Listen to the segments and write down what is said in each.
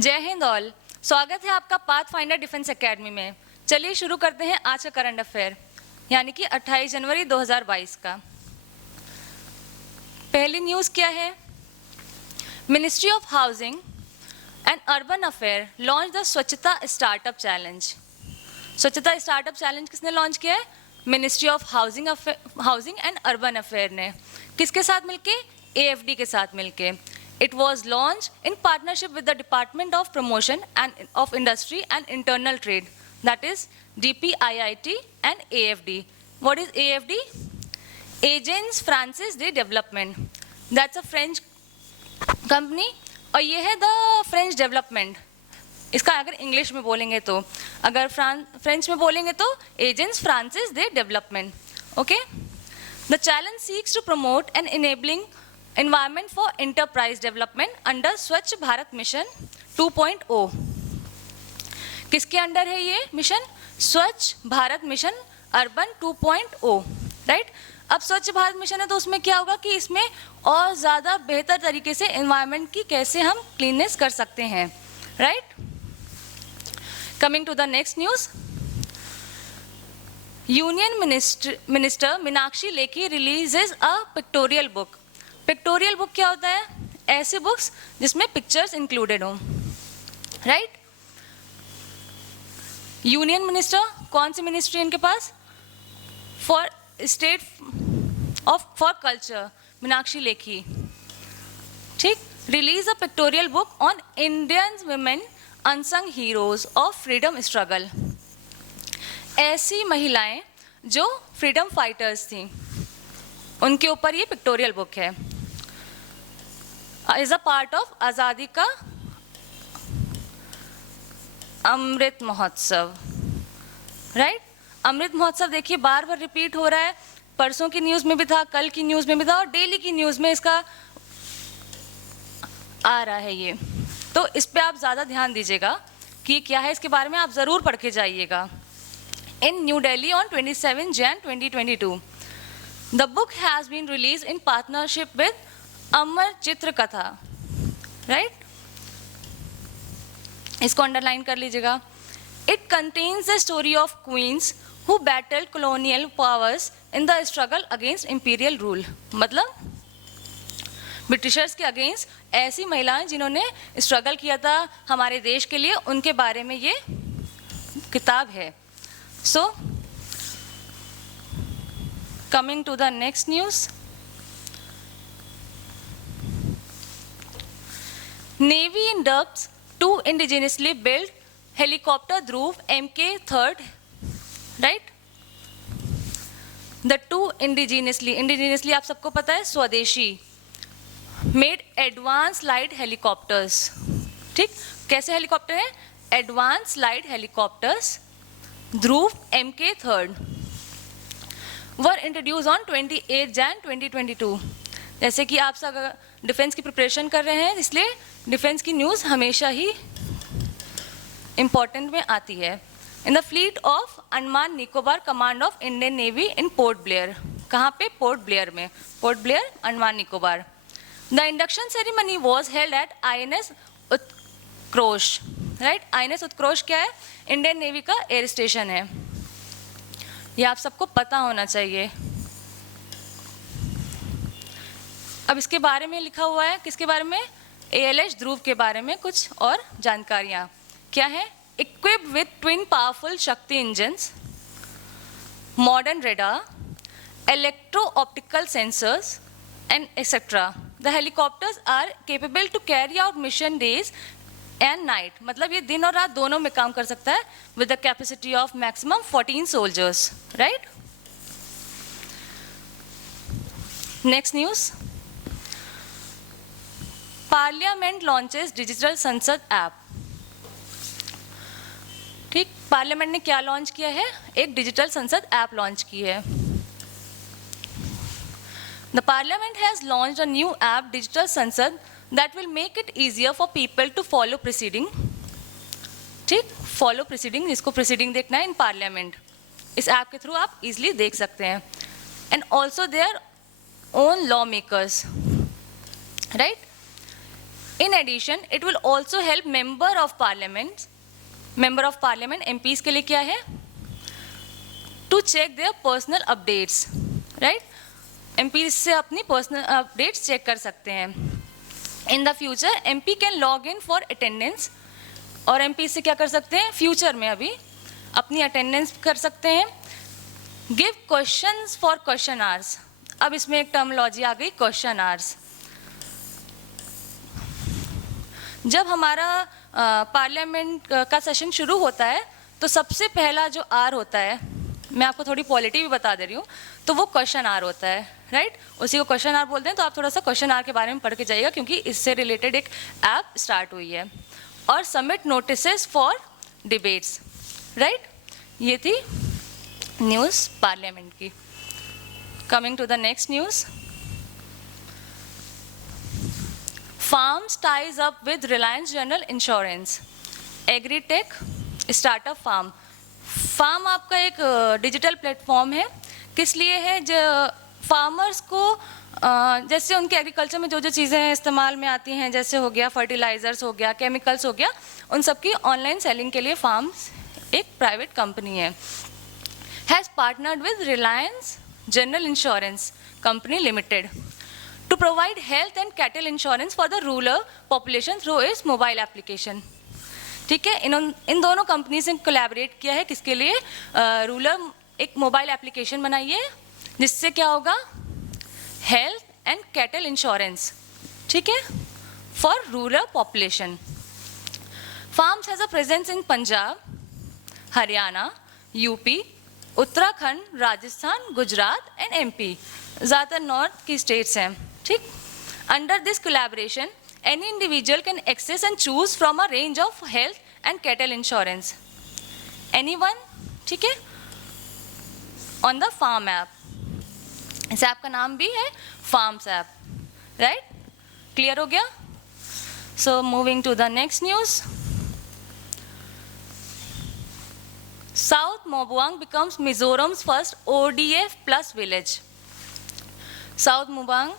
जय हिंद ऑल। स्वागत है आपका पाथ फाइंडर डिफेंस एकेडमी में। चलिए शुरू करते हैं आज का करंट अफेयर यानी कि 28 जनवरी 2022 का। पहली न्यूज़ क्या है? Ministry of housing and urban affair launch the स्वच्छता स्टार्टअप चैलेंज। स्वच्छता स्टार्टअप चैलेंज किसने लॉन्च किया है? Ministry of housing and urban affair ने। किसके साथ मिलके? AFD के साथ मिलके। It was launched in partnership with the Department of Promotion and of Industry and Internal Trade, that is DPIIT and AFD. What is AFD? Agence Française de Développement. That's a French company और ये है the French Development. इसका अगर English में बोलेंगे तो, अगर French में बोलेंगे तो Agence Française de Développement. Okay? The challenge seeks to promote and enabling Environment for Enterprise Development under स्वच्छ भारत मिशन 2.0। किसके अंडर है ये मिशन? स्वच्छ भारत मिशन अर्बन 2.0, राइट। अब स्वच्छ भारत मिशन है तो उसमें क्या होगा कि इसमें और ज़्यादा बेहतर तरीके से एनवायरनमेंट की कैसे हम क्लीननेस कर सकते हैं, right. Coming to the next news, union minister Meenakshi Lekhi releases a pictorial book. Pictorial book क्या होता है? ऐसे बुक्स जिसमें पिक्चर्स इंक्लूडेड हों, राइट। यूनियन मिनिस्टर, कौन सी मिनिस्ट्री है इनके पास? For state for culture, Meenakshi Lekhi, ठीक। Release a pictorial book on Indian women unsung heroes of freedom struggle. ऐसी महिलाएं जो फ्रीडम फाइटर्स थी उनके ऊपर ये पिक्टोरियल बुक है। इज अ पार्ट ऑफ आज़ादी का अमृत महोत्सव, राइट। अमृत महोत्सव देखिए बार बार रिपीट हो रहा है, परसों की न्यूज़ में भी था, कल की न्यूज़ में भी था और डेली की न्यूज़ में इसका आ रहा है ये। तो इस पे आप ज़्यादा ध्यान दीजिएगा कि क्या है, इसके बारे में आप ज़रूर पढ़ के जाइएगा। इन new Delhi on 27 Jan 2022 the book has been released in partnership with Amar Chitra Katha, right. इसको अंडरलाइन कर लीजिएगा। It contains the story of queens who battled colonial powers in the struggle against imperial rule. मतलब ब्रिटिशर्स के अगेंस्ट ऐसी महिलाएं जिन्होंने struggle किया था हमारे देश के लिए, उनके बारे में ये किताब है। So coming to the next news, Navy inducts 2 indigenously built helicopter Dhruv Mk-3, right? The 2 indigenously आप सबको पता है स्वदेशी made advanced light helicopters, ठीक। कैसे हेलीकॉप्टर है? Advanced light helicopters Dhruv Mk-3 were introduced on 28 Jan 2022। जैसे कि आप सब डिफेंस की प्रिपरेशन कर रहे हैं इसलिए डिफेंस की न्यूज़ हमेशा ही इम्पॉर्टेंट में आती है। In the fleet of Andaman Nicobar command of Indian navy in Port Blair. कहाँ पे? पोर्ट ब्लेयर में। Port Blair, Andaman Nicobar. The induction ceremony was held at INS Utkrish, right. INS Utkrish क्या है? इंडियन नेवी का एयर स्टेशन है, ये आप सबको पता होना चाहिए। अब इसके बारे में लिखा हुआ है, किसके बारे में? ALH ध्रुव के बारे में कुछ और जानकारियाँ क्या है? Equipped with twin powerful Shakti engines, modern radar, electro optical sensors and etcetera. The helicopters are capable to carry out mission days and night. मतलब ये दिन और रात दोनों में काम कर सकता है with the capacity of maximum 14 soldiers, right. Next news, parliament launches digital संसद ऐप। ठीक, पार्लियामेंट ने क्या लॉन्च किया है? एक डिजिटल संसद ऐप लॉन्च की है। The parliament has launched a new app digital Sansad that will make it easier for people to follow proceeding. ठीक, फॉलो प्रोसीडिंग, जिसको प्रोसीडिंग देखना है इन पार्लियामेंट, इस ऐप के थ्रू आप इजिली देख सकते हैं। And also their own law makers, right. In addition, it will also help member of parliament MPs के लिए क्या है? To check their personal updates, right? MPs से अपनी personal updates check कर सकते हैं. In the future, MP can log in for attendance. और MP से क्या कर सकते हैं? फ्यूचर में अभी अपनी अटेंडेंस कर सकते हैं. Give questions for question hours. अब इसमें एक टर्मोलॉजी आ गई, क्वेश्चन आवर्स. जब हमारा पार्लियामेंट का सेशन शुरू होता है तो सबसे पहला जो आर होता है, मैं आपको थोड़ी पॉलिटी भी बता दे रही हूँ, तो वो क्वेश्चन आर होता है, राइट? उसी को क्वेश्चन आर बोलते हैं. तो आप थोड़ा सा क्वेश्चन आर के बारे में पढ़ के जाइएगा क्योंकि इससे रिलेटेड एक ऐप स्टार्ट हुई है. और submit notices for debates, right? ये थी न्यूज़ पार्लियामेंट की. Coming to the next news. Farms ties up with Reliance General Insurance. Agritech startup farm. Farm आपका एक डिजिटल प्लेटफॉर्म है. किस लिए है? जो फार्मर्स को जैसे उनके एग्रीकल्चर में जो जो चीज़ें इस्तेमाल में आती हैं, जैसे हो गया फर्टिलाइजर्स, हो गया केमिकल्स, हो गया, उन सब की ऑनलाइन सेलिंग के लिए फार्म्स एक प्राइवेट कंपनी है. Has partnered with Reliance general insurance company limited to provide health and cattle insurance for the rural population through its mobile application. ठीक है, इन दोनों कंपनी से कोलैबोरेट किया है. किसके लिए? रूरल एक मोबाइल एप्लीकेशन बनाई है जिससे क्या होगा? हेल्थ एंड कैटल इंश्योरेंस, ठीक है, for rural population. Farms has a presence in Punjab, Haryana, UP, Uttarakhand, Rajasthan, Gujarat and MP. ज़्यादातर नॉर्थ की स्टेट्स हैं, ठीक. Under this collaboration any individual can access and choose from a range of health and cattle insurance anyone, ठीक है, on the farm app. इस app का नाम भी है फार्म्स ऐप, राइट? क्लियर हो गया? So moving to the next news. South Mobuang becomes Mizoram's first ODF plus village. South Mobuang,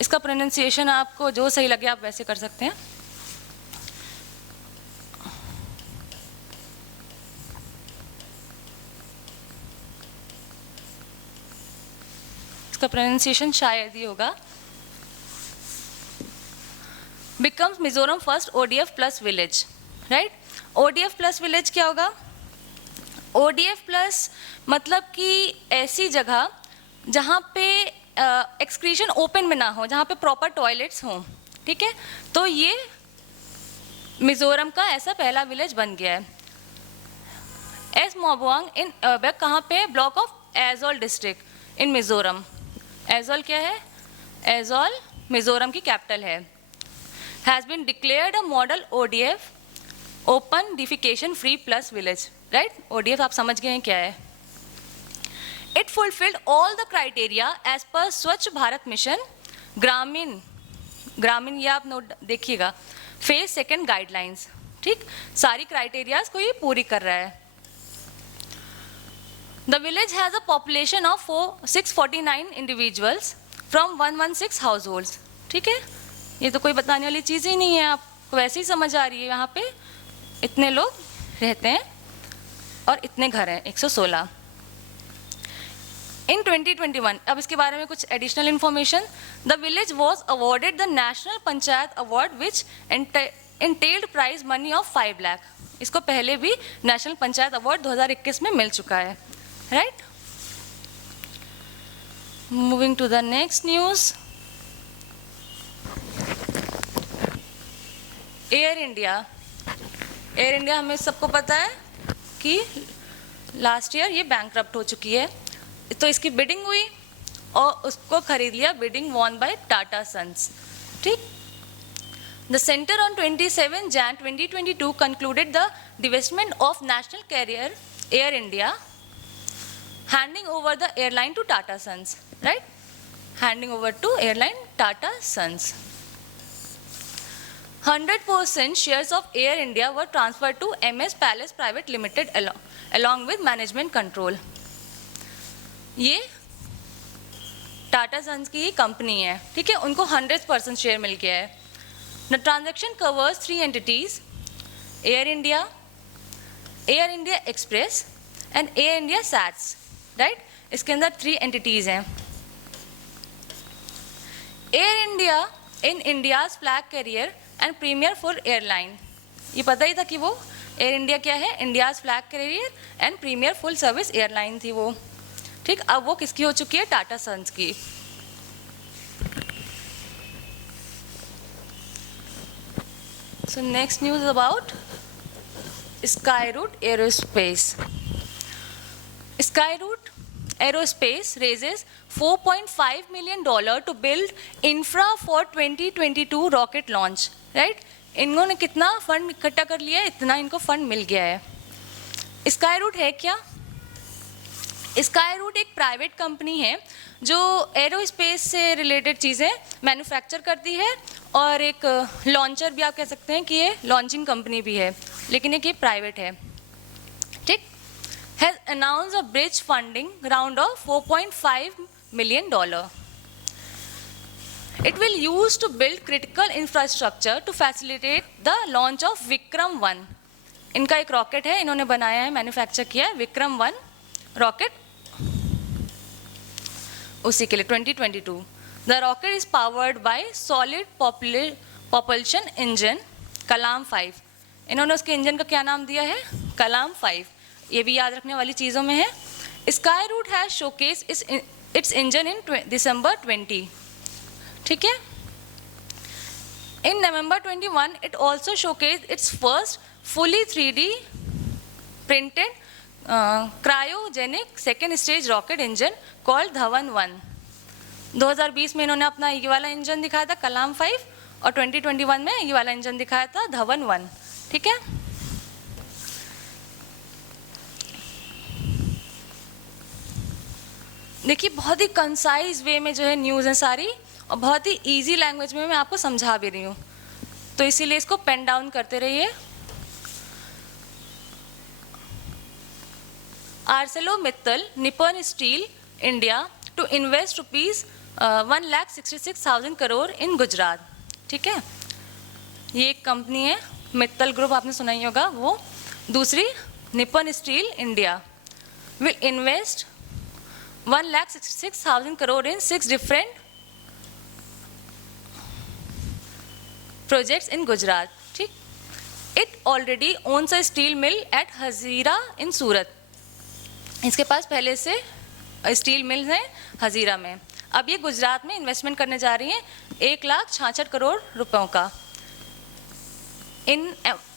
इसका प्रोनाउंसिएशन आपको जो सही लगे आप वैसे कर सकते हैं. इसका प्रोनाउंसिएशन शायद ही होगा. Becomes Mizoram first ODF plus village, right? ODF plus village क्या होगा? ODF प्लस मतलब कि ऐसी जगह जहाँ पे एक्सक्रीशन ओपन में ना हो, जहाँ पे प्रॉपर टॉयलेट्स हों, ठीक है. तो ये मिजोरम का ऐसा पहला विलेज बन गया है. एस मोबुआंग इन कहाँ पे? Block of Aizawl district in Mizoram. Aizawl क्या है? एजोल मिजोरम की कैपिटल है. Has been declared a model ODF open defecation free plus village, right? ODF आप समझ गए हैं क्या है? It fulfilled all the criteria as per Swachh Bharat mission ग्रामीण ये आप नोट देखिएगा, फेज सेकेंड गाइडलाइंस, ठीक. सारी क्राइटेरियाज को ये पूरी कर रहा है. The village has a population of 649 individuals from 116 house holds, ठीक है. ये तो कोई बताने वाली चीज़ ही नहीं है, आपको वैसे ही समझ आ रही है. यहाँ पे इतने लोग रहते हैं और इतने घर हैं, 116. इन 2021, अब इसके बारे में कुछ additional information. The village was awarded the national panchayat award which entailed prize money of 5 lakh. इसको पहले भी नेशनल पंचायत अवार्ड 2021 में मिल चुका है, right? Moving to the next news. Air India हमें सबको पता है कि लास्ट ईयर ये बैंकरप्ट हो चुकी है. तो इसकी बिडिंग हुई और उसको खरीद लिया, bidding won by Tata Sons, ठीक. The centre on 27 Jan 2022 concluded the divestment of national carrier Air India, handing over the airline to Tata Sons, right? Handing over to airline Tata Sons. 100% shares of Air India were transferred to MS Palace Private Limited along with management control. ये Tata sons की ही company है, ठीक है, उनको 100% share मिल गया है। The transaction covers 3 entities, air India express and air India SATS, right. इसके अंदर 3 एंटिटीज हैं। Air India in India's flag carrier and premier full airline, ये पता ही था कि वो एयर इंडिया क्या है, India's flag carrier and premier full service airline थी वो, ठीक। अब वो किसकी हो चुकी है, टाटा सन्स की। So next news about Skyroot aerospace. Skyroot Aerospace raises $4.5 million to build infra for 2022 rocket launch, right? इन्होंने कितना फंड इकट्ठा कर लिया है, इतना इनको फंड मिल गया है। Skyroot है क्या? Skyroot एक प्राइवेट कंपनी है जो एरोस्पेस से रिलेटेड चीज़ें मैन्युफैक्चर करती है और एक लॉन्चर भी आप कह सकते हैं कि ये लॉन्चिंग कंपनी भी है, लेकिन एक ये प्राइवेट है, ठीक। has announced a bridge funding round of $4.5 million. It will use to build critical infrastructure to facilitate the launch of Vikram 1. इनका एक रॉकेट है, इन्होंने बनाया है, मैन्युफैक्चर किया है, विक्रम 1 रॉकेट, उसी के लिए 2022. The rocket is powered by solid propulsion engine कलाम 5. इन्होंने उसके इंजन का क्या नाम दिया है, कलाम 5. ये भी याद रखने वाली चीज़ों में है। Skyroot has showcased its engine in December 20, ठीक है। In November 21, it also showcased its first fully 3D printed cryogenic second stage rocket engine called Dhawan 1. 2020 में इन्होंने अपना ये वाला इंजन दिखाया था कलाम 5 और 2021 में ये वाला इंजन दिखाया था धवन 1, ठीक है। देखिए बहुत ही कंसाइज वे में जो है न्यूज़ है सारी, और बहुत ही इजी लैंग्वेज में मैं आपको समझा भी रही हूँ, तो इसीलिए इसको पेन डाउन करते रहिए। ArcelorMittal Nippon Steel India to invest ₹1,66,000 crore in Gujarat, ठीक है। ये एक कंपनी है, मित्तल ग्रुप आपने सुना ही होगा वो। दूसरी Nippon Steel India will invest 1,66,000 crore in 6 different projects in Gujarat, ठीक। It already owns a steel mill at Hazira in Surat. इसके पास पहले से स्टील मिल्स हैं हजीरा में। अब ये गुजरात में इन्वेस्टमेंट करने जा रही हैं 1,66,000 करोड़ रुपयों का। In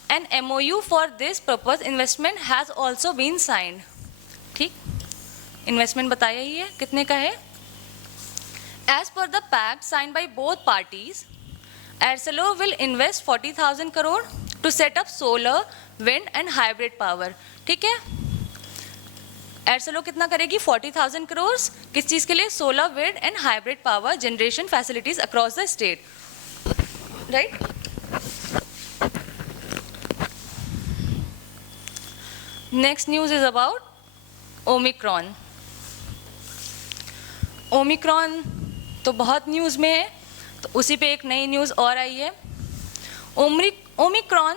an MOU for this purpose investment has also been signed, ठीक। इन्वेस्टमेंट बताया ही है कितने का है। As per the pact signed by both parties, Arcelor will invest 40,000 crore to set up solar, wind and hybrid power, ठीक है। एर्सलो कितना करेगी, 40,000 करोड़, किस चीज़ के लिए, solar, wind and hybrid power generation facilities across the state, right. Next news is about Omicron. Omicron तो बहुत news में है, तो उसी पे एक नई न्यूज़ और आई है। Omicron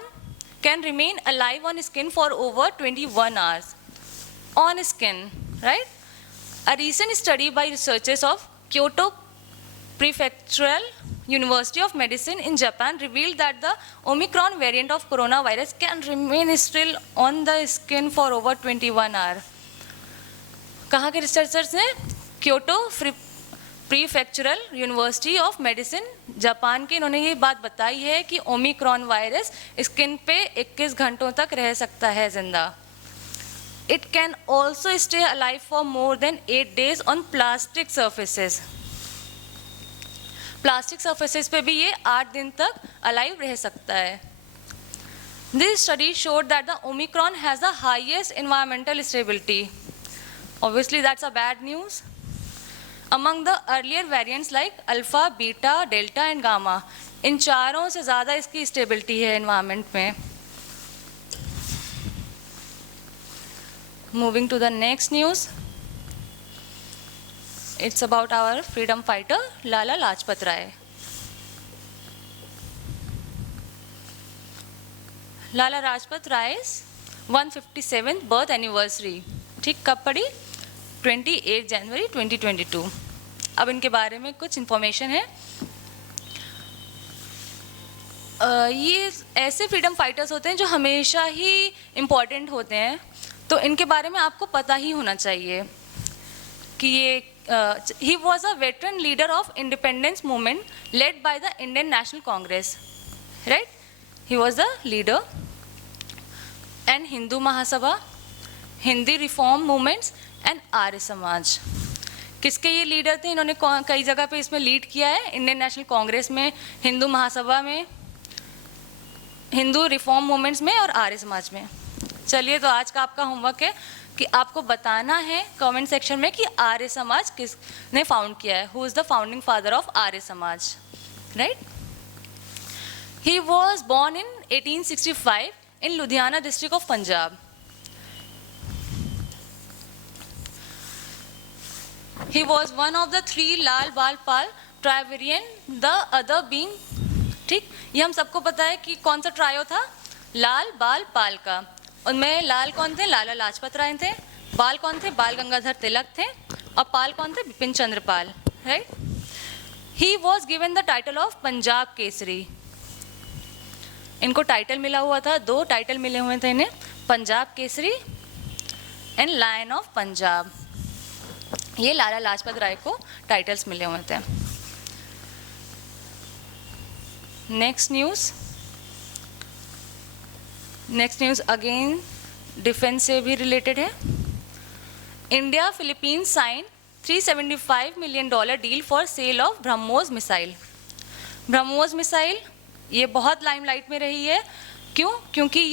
can remain alive on skin for over 21 hours on skin, right? A recent study by researchers of Kyoto Prefectural University of Medicine in Japan revealed that the Omicron variant of coronavirus can remain still on the skin for over 21 hours. कहाँ के researchers ने, Kyoto prefectural university of medicine Japan के, इन्होंने ये बात बताई है कि ओमिक्रॉन वायरस स्किन पे 21 घंटों तक रह सकता है जिंदा। It can also stay alive for more than 8 days on plastic surfaces. Plastic surfaces पे भी ये 8 दिन तक अलाइव रह सकता है। This study showed that the Omicron has the highest environmental stability. Obviously that's a bad news. Among the earlier variants like alpha, beta, delta and gamma, इन चारों से ज़्यादा इसकी स्टेबिलिटी है एनवायरमेंट में। Moving to the next news. It's about our freedom fighter Lala Lajpat Rai. Lala Lajpat Rai's 157th birth anniversary, ठीक कब पड़ी? 28 जनवरी 2022. अब इनके बारे में कुछ इन्फॉर्मेशन है. ये ऐसे फ्रीडम फाइटर्स होते हैं जो हमेशा ही इम्पॉर्टेंट होते हैं, तो इनके बारे में आपको पता ही होना चाहिए कि ये he was a veteran leader of independence movement led by the Indian National Congress, right? He was the leader and Hindu Mahasabha, Hindi reform movements and Arya Samaj. किसके ये लीडर थे? इन्होंने कई जगह पे इसमें लीड किया है, इंडियन नेशनल कांग्रेस में, हिंदू महासभा में, हिंदू रिफॉर्म मूवमेंट्स में और आर्य समाज में. चलिए, तो आज का आपका होमवर्क है कि आपको बताना है कमेंट सेक्शन में कि आर्य समाज किसने फाउंड किया है. Who is the founding father of Arya Samaj, right? He was born in 1865 in Ludhiana district of Punjab. He was one of the three Lal Bal Pal triumvirate, the other being, ठीक, ये हम सबको पता है कि कौन सा ट्रायो था, लाल बाल पाल का. उनमें लाल कौन थे? लाला लाजपत राय थे. बाल कौन थे? बाल गंगाधर तिलक थे. और पाल कौन थे? Bipin Chandra Pal, right? He was given the title of Punjab Kesari. इनको टाइटल मिला हुआ था, 2 टाइटल मिले हुए थे इन्हें, Punjab Kesari and lion of Punjab. ये लाला लाजपत राय को टाइटल्स मिले हुए थे. नेक्स्ट न्यूज़ अगेन डिफेंस से भी रिलेटेड है. India Philippines sign $375 million deal for sale of BrahMos missile. BrahMos missile ये बहुत लाइमलाइट में रही है. क्यों? क्योंकि ये